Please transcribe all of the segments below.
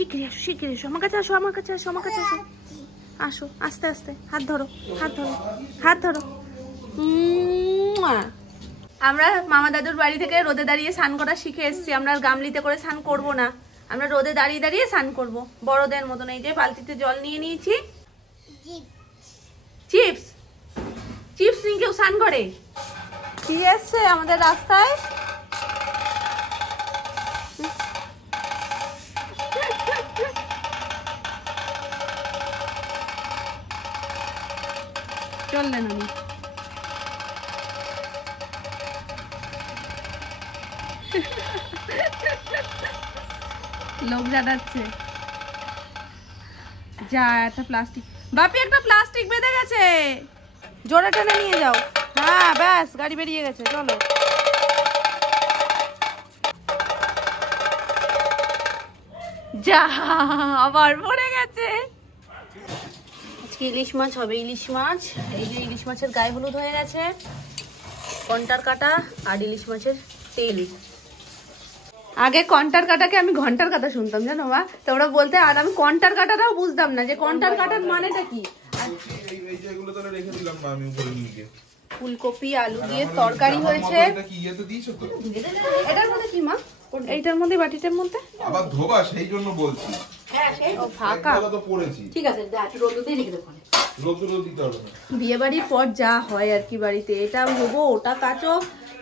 শিগগিরি এসো, শিগগিরি এসো, আমার কাছে আসো, আমার কাছে আসো, আমার কাছে আসো, আসো আস্তে আস্তে, হাত ধরো, হাত ধরো, হাত ধরো। আমরা মামা দাদুর বাড়ি থেকে রোদে দাঁড়িয়ে স্নান করা শিখে এসেছি। আমরা আর গামলিতে করে স্নান করবো না, আমরা রোদে দাঁড়িয়ে দাঁড়িয়ে স্নান করবো বড়দের মতন। এই যে বালতিতে জল নিয়ে নিয়েছি। চিপস, চিপস নিয়ে কেউ স্নান করে? কি এসছে আমাদের রাস্তায়? চললেন উনি। লোক জানাচ্ছে যা। একটা প্লাস্টিক, বাপি একটা প্লাস্টিক বেঁধে গেছে, জোরে টেনে নিয়ে যাও। হ্যাঁ ব্যাস, গাড়ি বেরিয়ে গেছে, চলো। যা, আবার পড়ে গেছে। আজকে ইলিশ মাছ হবে, ইলিশ মাছ। এই যে ইলিশ মাছের গায়ে হলুদ হয়ে গেছে, কন্টার কাটা আর ইলিশ মাছের তেল। আগে কন্টার কাটাকে আমি ঘন্টার কাটা শুনতাম, জানো মা? তোমরা বলতে, আর আমি কন্টার কাটাটাও বুঝতাম না যে কন্টার কাটার মানেটা কি। ফুলকপি আলু দিয়ে তরকারি হয়েছে। এটার মধ্যে কি মা? এইটার মধ্যে, বাটিটার মধ্যে আবার ধোবা, সেই জন্য বলছি। ও ফাঁকা তো পড়েছি, ঠিক আছে, রোদে রেখে দেব। রোদে দিতে হবে না। বিয়ে বাড়ির পর যা হয় আর কি বাড়িতে, এটা ধোবো, ওটা কাচো,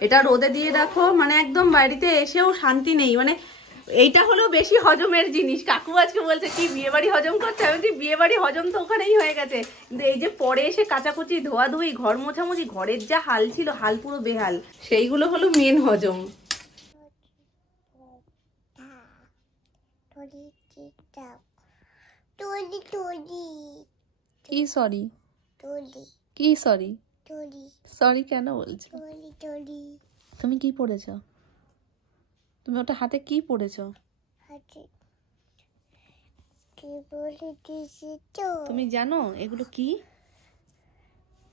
এটা রোদে দিয়ে রাখো, মানে একদম বাড়িতে এসেও শান্তি নেই। মানে এইটা হলো বেশি হজমের জিনিস। কাকু আজকে বলছে কি বিয়ে বাড়ি হজম করছে, আমি বলছি বিয়ে বাড়ি হজম তো ওখানেই হয়ে গেছে, কিন্তু এই যে পরে এসে কাচাকুচি, ধোয়াধুয়ি, ঘর মোছামুছি, ঘরের যা হাল ছিল, হাল পুরো বেহাল, সেইগুলো হলো মেন হজম। কি সরি? কি সরি? সরি কেন বলছো? তুমি কি পড়েছো? তুমি ওটা হাতে কি পড়েছো? তুমি জানো এগুলো কি?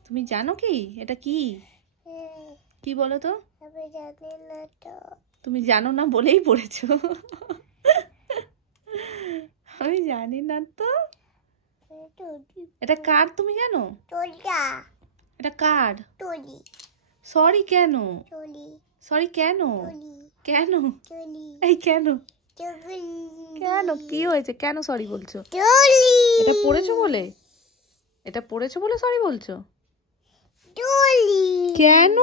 তুমি জানো কি এটা কি? কি বলো তো? তুমি জানো না বলেই পড়েছো। আমি জানি না তো। এটা কার তুমি জানো? এটা কার? সরি কেন? সরি কেন? কেন? এই কেন? কেন কি হয়েছে? কেন সরি বলছো? এটা পড়েছো বলে? এটা পড়েছো বলে সরি বলছো? কেন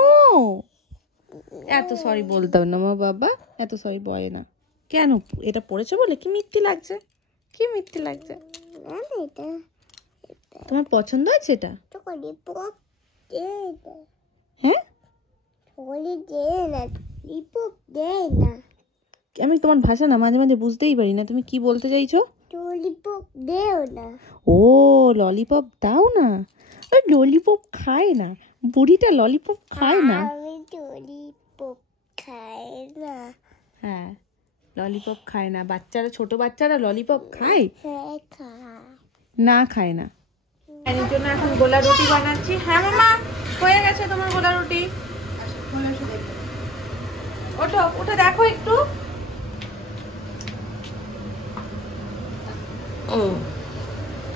এত সরি বলতাম না মা বাবা, এত সরি বলে না। কেন? এটা পড়েছো বলে? কি মিথ্যে লাগছে, কি মিথ্যে লাগছে। তোমার পছন্দ আছে এটা? হ্যাঁ, আমি তোমার ভাষা না মাঝে মাঝে বুঝতেই পারি না, তুমি কি বলতে চাইছো? ও ললিপপ দাও না। ললিপপ খায় না বুড়িটা, ললিপপ খায় না। হ্যাঁ ললিপপ খায় না। বাচ্চারা, ছোট বাচ্চারা ললিপপ খায় না? খায় না। এর জন্য এখন গোলা রুটি বানাচ্ছি। হ্যাঁ মামা, হয়ে গেছে তোমার গোলা রুটি। ওঠো, উঠে দেখো একটু। ও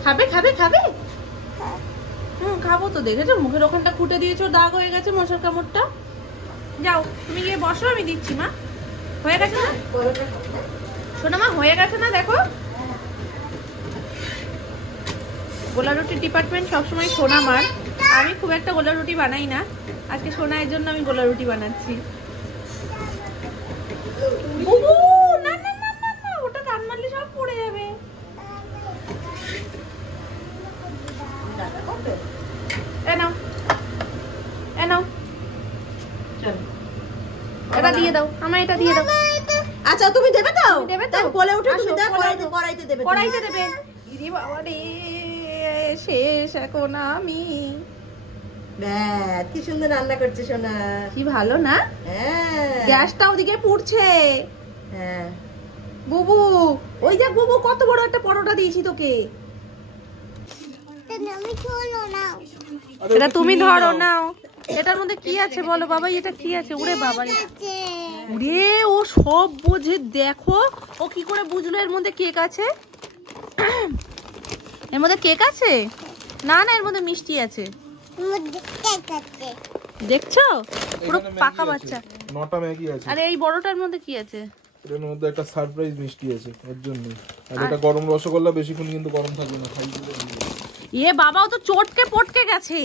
খাবে খাবে খাবে? খাবো তো। দেখেছো মুখের ওখানটা ফুটে দিয়েছো, দাগ হয়ে গেছে মশার কামড়টা। যাও তুমি গিয়ে বসো, আমি দিচ্ছি। মা হয়ে গেছে না? শোনো মা, হয়ে গেছে না? দেখো গোলা রুটির ডিপার্টমেন্ট সবসময় সোনা মার। আমি খুব একটা গোলা রুটি বানাই না, আজকে সোনা এর জন্য আমি গোলা রুটি বানাচ্ছি। না না না না না, ওটা কান মারলে সব পড়ে যাবে। নাও নাও, চলো এটা দিয়ে দাও, আমার এটা দিয়ে দাও। আচ্ছা তুমি দেবে তো? দেবে তো? বলে উঠে তুমি দাও, কড়াইতে দেবে, কড়াইতে দেবে। দিদি বাবা রে, শেষ এখন আমি। কি সুন্দর রান্না করছে সোনা, কি ভালো না? হ্যাঁ গ্যাসটা ওদিকে পুড়ছে। হ্যাঁ বুবু, ওই দেখ বুবু, কত বড় একটা পরোটা দিয়েছি তোকে। এটা তুমি ধরো, নাও। এটার মধ্যে কি আছে বলো বাবা? এটা কি আছে? উড়ে বাবা, রে ও সব বোঝে, দেখো ও কি করে বুঝলো এর মধ্যে কেক আছে। এর মধ্যে কেক আছে? না না, এর মধ্যে মিষ্টি আছে। দেখছো পুরো পাকা বাচ্চা। 9টা ম্যাগি আছে। আরে এই বড়টার মধ্যে কি আছে? এর মধ্যে একটা সারপ্রাইজ মিষ্টি আছে এর জন্য। আর এটা গরম রসগোল্লা, বেশিক্ষণ কিন্তু গরম থাকবে না, খাই দিলে। এ বাবাও তো চটকে পটকে গেছে।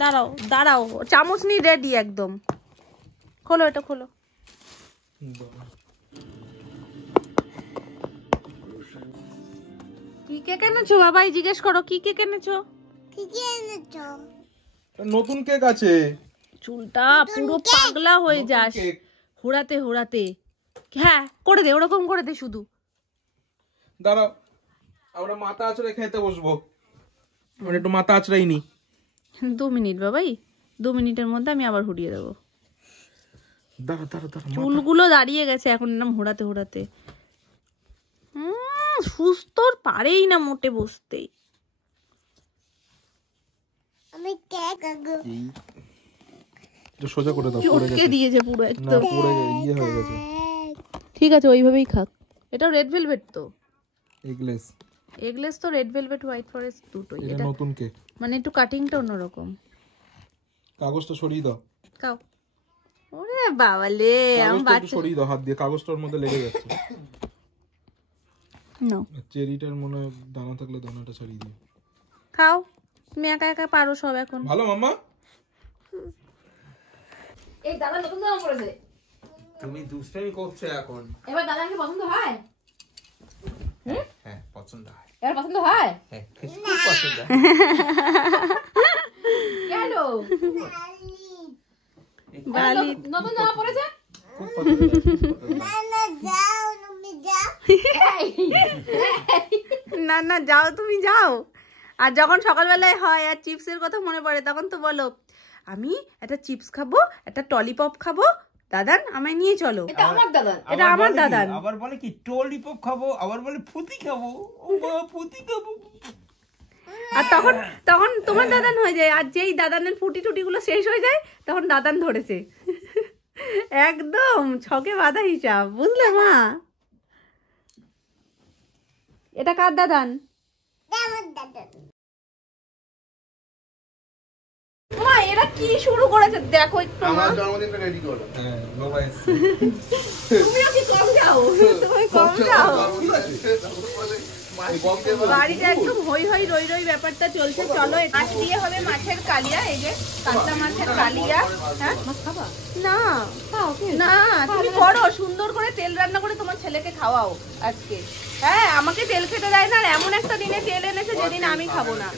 দাঁড়াও দাঁড়াও, চামচ নি রেডি একদম। খোলো এটা, খোলো। কি কেক এনেছো বাবাই? জিজ্ঞেস করো কি কেক এনেছো। নতুন কেক আছে। চুলটা পুরো পাগলা হয়ে যাস হোড়াতে হোড়াতে। হ্যাঁ করে দে, ওরকম করে দে শুধু। দাঁড়াও, আমরা মাথা আঁচড়ে খেতে বসবো। আমরা একটু মাথা আঁচড়াই নি। 2 মিনিট বাবাই, 2 মিনিটের মধ্যে আমি আবার হুড়িয়ে দেবো। দাঁড়া দাঁড়া দাঁড়া, চুলগুলো দাঁড়িয়ে গেছে এখন এরকম হোড়াতে হোড়াতে। সুস্থ পারেই না মোটে বসতে। সোজা করে দাও, চটকে দিয়েছে পুরো একদম, পুরো ইয়ে হয়ে গেছে। ঠিক আছে ওইভাবেই খাক। এটা রেড ভেলভেট তো, এগলেস। এগলেস তো রেড ভেলভেট হোয়াইট ফরেস্ট দুটোই। এটা নতুন কেক, মানে একটু কাটিংটা অন্যরকম। কাগজটা সরিয়ে দাও। খাও। ওরে বাবালে, আমি বাচ্চা সরিয়ে দাও হাত দিয়ে, কাগজটার মধ্যে লেগে যাচ্ছে। নো, চেরিটার মনে দানা থাকলে দানাটা ছাড়িয়ে দিও। খাও, তুমি একা একা পারো সব এখন। ভালো মাম্মা। এই দাদা নতুন জামা পরেছে। তুমি দুষ্টামি করছো এখন। এবার দাদাকে পছন্দ হয়? হ্যাঁ পছন্দ হয়। এবার পছন্দ হয়? হ্যাঁ খুব পছন্দ হয়। কেন? গালি। নতুন জামা পরেছে? খুব পছন্দ না না যাও, তুমি যাও। আর যখন সকালবেলায় হয় আর চিপসের কথা মনে পড়ে তখন তো বলো আমি একটা চিপস খাবো, একটা টলিপপ খাবো, দাদান আমায় নিয়ে চলো। এটা আমার দাদান, এটা আমার দাদান। আবার বলে কি টলিপপ খাবো, আবার বলে ফুটি খাবো। ও মা ফুটি খাবো। আর তখন তখন তোমার দাদান হয়ে যায়। আর যেই দাদানের ফুটি টুটি গুলো শেষ হয়ে যায় তখন দাদান ধরেছে। একদম ছকে বাঁধা হিসাব, বুঝলে মা? এটা কার দাদান? মা এরা কি শুরু করেছে দেখো একটু। আমার জন্মদিনটা রেডি করো। হ্যাঁ বাবা এসে। তুমিও কি কম যাও? তুমি কম যাও। বাড়িতে একদম হই হই রই রই ব্যাপারটা চলছে। চলো মাছ দিয়ে হবে মাছের কালিয়া। এই যে কাঁচা মাছের কালিয়া। হ্যাঁ মাছ খাবা? না না, তুমি করো সুন্দর করে তেল রান্না করে তোমার ছেলেকে খাওয়াও আজকে। হ্যাঁ আমাকে তেল খেতে দেয় না, আর এমন একটা দিনে তেল এনেছে যেদিন আমি খাবো না।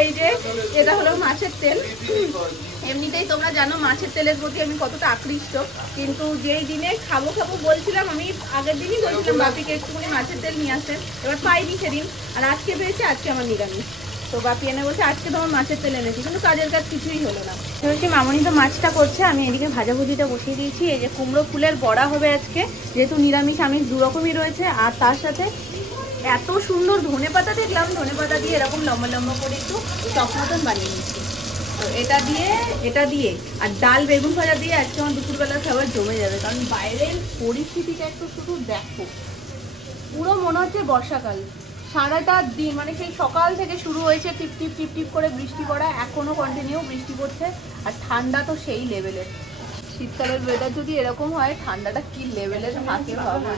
এই যে এটা হলো মাছের তেল। এমনিতেই তোমরা জানো মাছের তেলের প্রতি আমি কতটা আকৃষ্ট, কিন্তু যেই দিনে খাবো খাবো বলছিলাম আমি আগের দিনই বলছিলাম বাপিকে একটুখানি মাছের তেল নিয়ে আসতে, এবার পাইনি সেদিন। আর আজকে পেয়েছি, আজকে আমার নিরামিষ। তো বাপি এনে বলছে আজকে তোমার মাছের তেল এনেছি, কিন্তু কাজের কাজ কিছুই হলো না। বলছি মামনি তো মাছটা করছে, আমি এদিকে ভাজাভুজিটা বসিয়ে দিয়েছি। এই যে কুমড়ো ফুলের বড়া হবে আজকে, যেহেতু নিরামিষ আমিষ দুরকমই রয়েছে। আর তার সাথে এত সুন্দর ধনেপাতা দেখলাম, ধনেপাতা দিয়ে এরকম লম্বা লম্বা করে একটু চপ মতন বানিয়ে নিচ্ছি। তো এটা দিয়ে আর ডাল বেগুন ভাজা দিয়ে আজকে আমার দুপুরবেলার খাবার জমে যাবে। কারণ বাইরের পরিস্থিতিটা একটু শুধু দেখো, পুরো মনে হচ্ছে বর্ষাকাল। সারাটা দিন মানে সেই সকাল থেকে শুরু হয়েছে টিপ টিপ টিপ টিপ করে বৃষ্টি পড়া, এখনো কন্টিনিউ বৃষ্টি পড়ছে। আর ঠান্ডা তো সেই লেভেলের। শীতকালের ওয়েদার যদি এরকম হয়, ঠান্ডাটা কি লেভেলের থাকে ভাবো।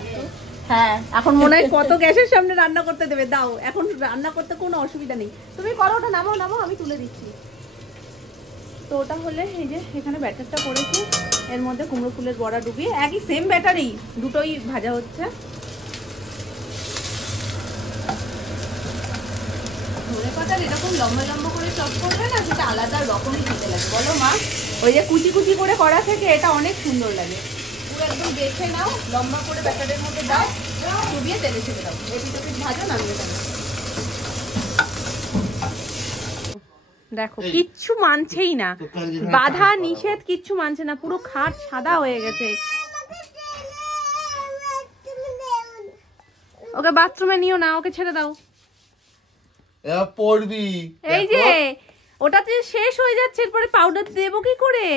হ্যাঁ এখন মনে হয় কত গ্যাসের সামনে রান্না করতে দেবে। দাও, এখন রান্না করতে কোনো অসুবিধা নেই, তুমি করো। ওটা নামাও নামাও, আমি তুলে দিচ্ছি। তো ওটা হলে এই যে এখানে ব্যাটারটা করেছি, এর মধ্যে কুমড়ো ফুলের বড়া ডুবিয়ে একই সেম ব্যাটারেই দুটোই ভাজা হচ্ছে। ধনেপাতার এরকম লম্বা লম্বা করে চপ করবে না, সেটা আলাদা রকমই খেতে লাগে বলো মা? ওই যে কুচি কুচি করে করা থেকে এটা অনেক সুন্দর লাগে। পুরো একদম বেছে নাও, লম্বা করে ব্যাটারের মধ্যে দাও, ডুবিয়ে তেলে ছেড়ে দাও, এপিট ওপিট ভাজো, নামিয়ে দাও। দেখো কিচ্ছু মানছেই না, বাধা নিষেধ কিচ্ছু মানছে না, পুরো খাট সাদা হয়ে গেছে। ওকে বাথরুমে নিও না, ওকে ছেড়ে দাও। পড়বি। এই যে ওটা যে শেষ হয়ে যাচ্ছে, এরপরে পাউডার দেবো কি করে?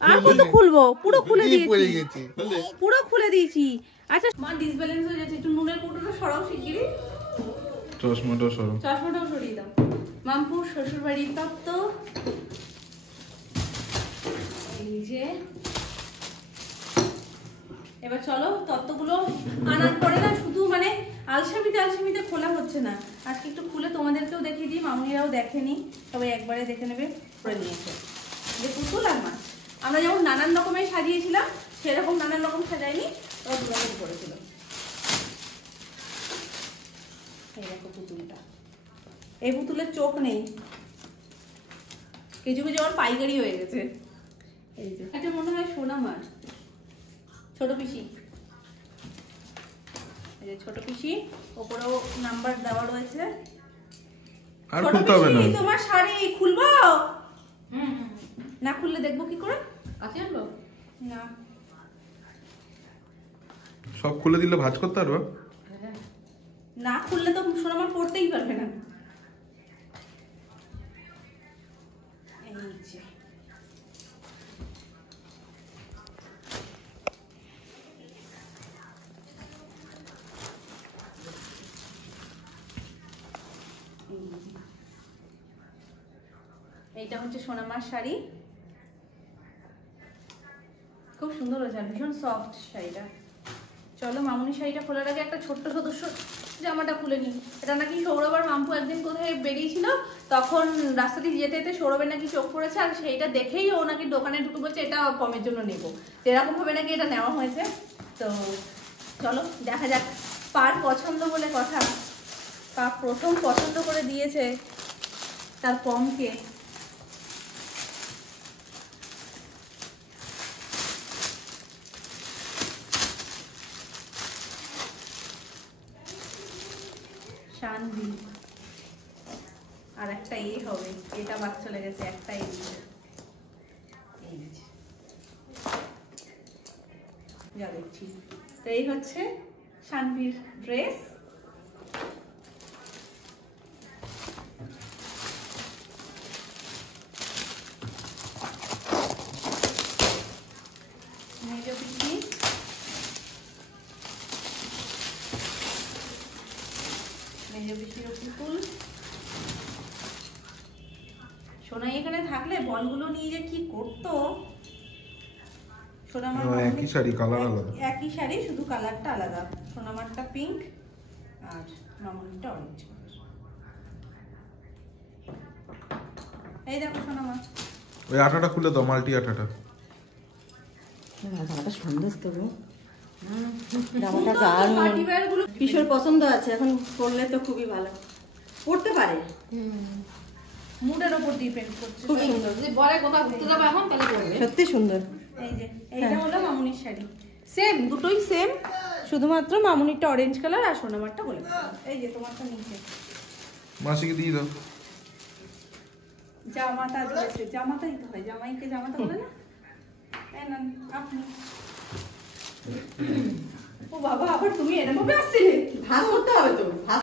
আর কত খুলবো? পুরো খুলে দিয়েছি, পুরো খুলে দিয়েছি। আচ্ছা মা ডিসব্যালেন্স হয়ে যাচ্ছে, একটু নুনের কৌটোটা সরাও শিগগিরই। চশমাটাও সরিয়ে দাও। মামপুর শ্বশুর বাড়ির তত্ত্ব, এই যে। এবার চলো তত্ত্বগুলো আনার পরে না শুধু মানে আলসামিতে খোলা হচ্ছে না, আজকে একটু খুলে তোমাদেরকেও দেখিয়ে দিই, মামুনিরাও দেখেনি, তবে একবারে দেখে নেবে। করে নিয়েছে যে পুতুল আর মাছ, আমরা যেমন নানান রকমের সাজিয়েছিলাম সেরকম নানান রকম সাজাইনি, ওরা দুরকম করেছিল। এই দেখো পুতুলটা, এই পুতুলের চোখ নেই, কিছু কিছু আমার পাইকারি হয়ে গেছে। এই যে এটা মনে হয় সোনা মাছ, ছোট পিসি, এই যে ছোট পিসি, ওপরেও নাম্বার দেওয়া রয়েছে। আর খুলতে হবে না। তোমার শাড়ি খুলবো? না খুললে দেখবো কি করে? কাছে আনবো না, সব খুলে দিলে ভাঁজ করতে পারবে না খুললে তো সোনামার পড়তেই পারবে না। এই যে এইটা হচ্ছে সোনামার শাড়ি, খুব সুন্দর হয়েছে, ভীষণ সফট শাড়িটা। চলো মামুনি শাড়িটা খোলার আগে একটা ছোট্ট সদস্য জামাটা খুলে নিই। এটা নাকি সৌরভ আর মাম্পু একদিন কোথায় বেরিয়েছিল, তখন রাস্তা দিয়ে যেতে যেতে সৌরভের নাকি চোখ পড়েছে, আর সেইটা দেখেই ও নাকি দোকানে ঢুকে বলছে এটা কমের জন্য নেবো, এরকম ভাবে নাকি এটা নেওয়া হয়েছে। তো চলো দেখা যাক, পার পছন্দ বলে কথা, পা প্রথম পছন্দ করে দিয়েছে তার পমকে। শানভি আর একটা হবে, এটা বাদ চলে গেছে, একটা যা দেখছি। তো এই হচ্ছে শানভির ড্রেস। সোনাই এখানে থাকলে বলগুলো নিয়ে যে কি করতো। সোনামার একই শাড়ি, কালার আলাদা, একই শাড়ি শুধু কালারটা আলাদা, সোনামারটা পিঙ্ক আর মামুনিটা অরেঞ্জ। এই দেখো সোনামা, ওই আটাটা খুলে দাও, মাল্টি আটাটা। জামাটা সুন্দর তো গো, জামাটা দারুণ, কিশোর পছন্দ আছে, এখন পরলে তো খুবই ভালো, পড়তে পারে, মুডের উপর ডিপেন্ড করছে। খুব সুন্দর, যদি বলে কোথাও ঘুরতে যাবো এখন তাহলে পরবে। সত্যি সুন্দর। এই যে এইটা হলো মামুনির শাড়ি, সেম দুটোই সেম, শুধুমাত্র মামুনিরটা অরেঞ্জ কালার আর সোনামারটা গোলাপি কালার। এই যে তোমারটা নিচে মাসিকে দিয়ে দাও। জামাটা দিয়েছে, জামাটা দিতে হয়, জামাইকে জামাটা বলে না। এই নেন আপনি। ও বাবা, আবার তুমি এরকম আসছিলে? ভাজ করতে হবে তো, ভাজ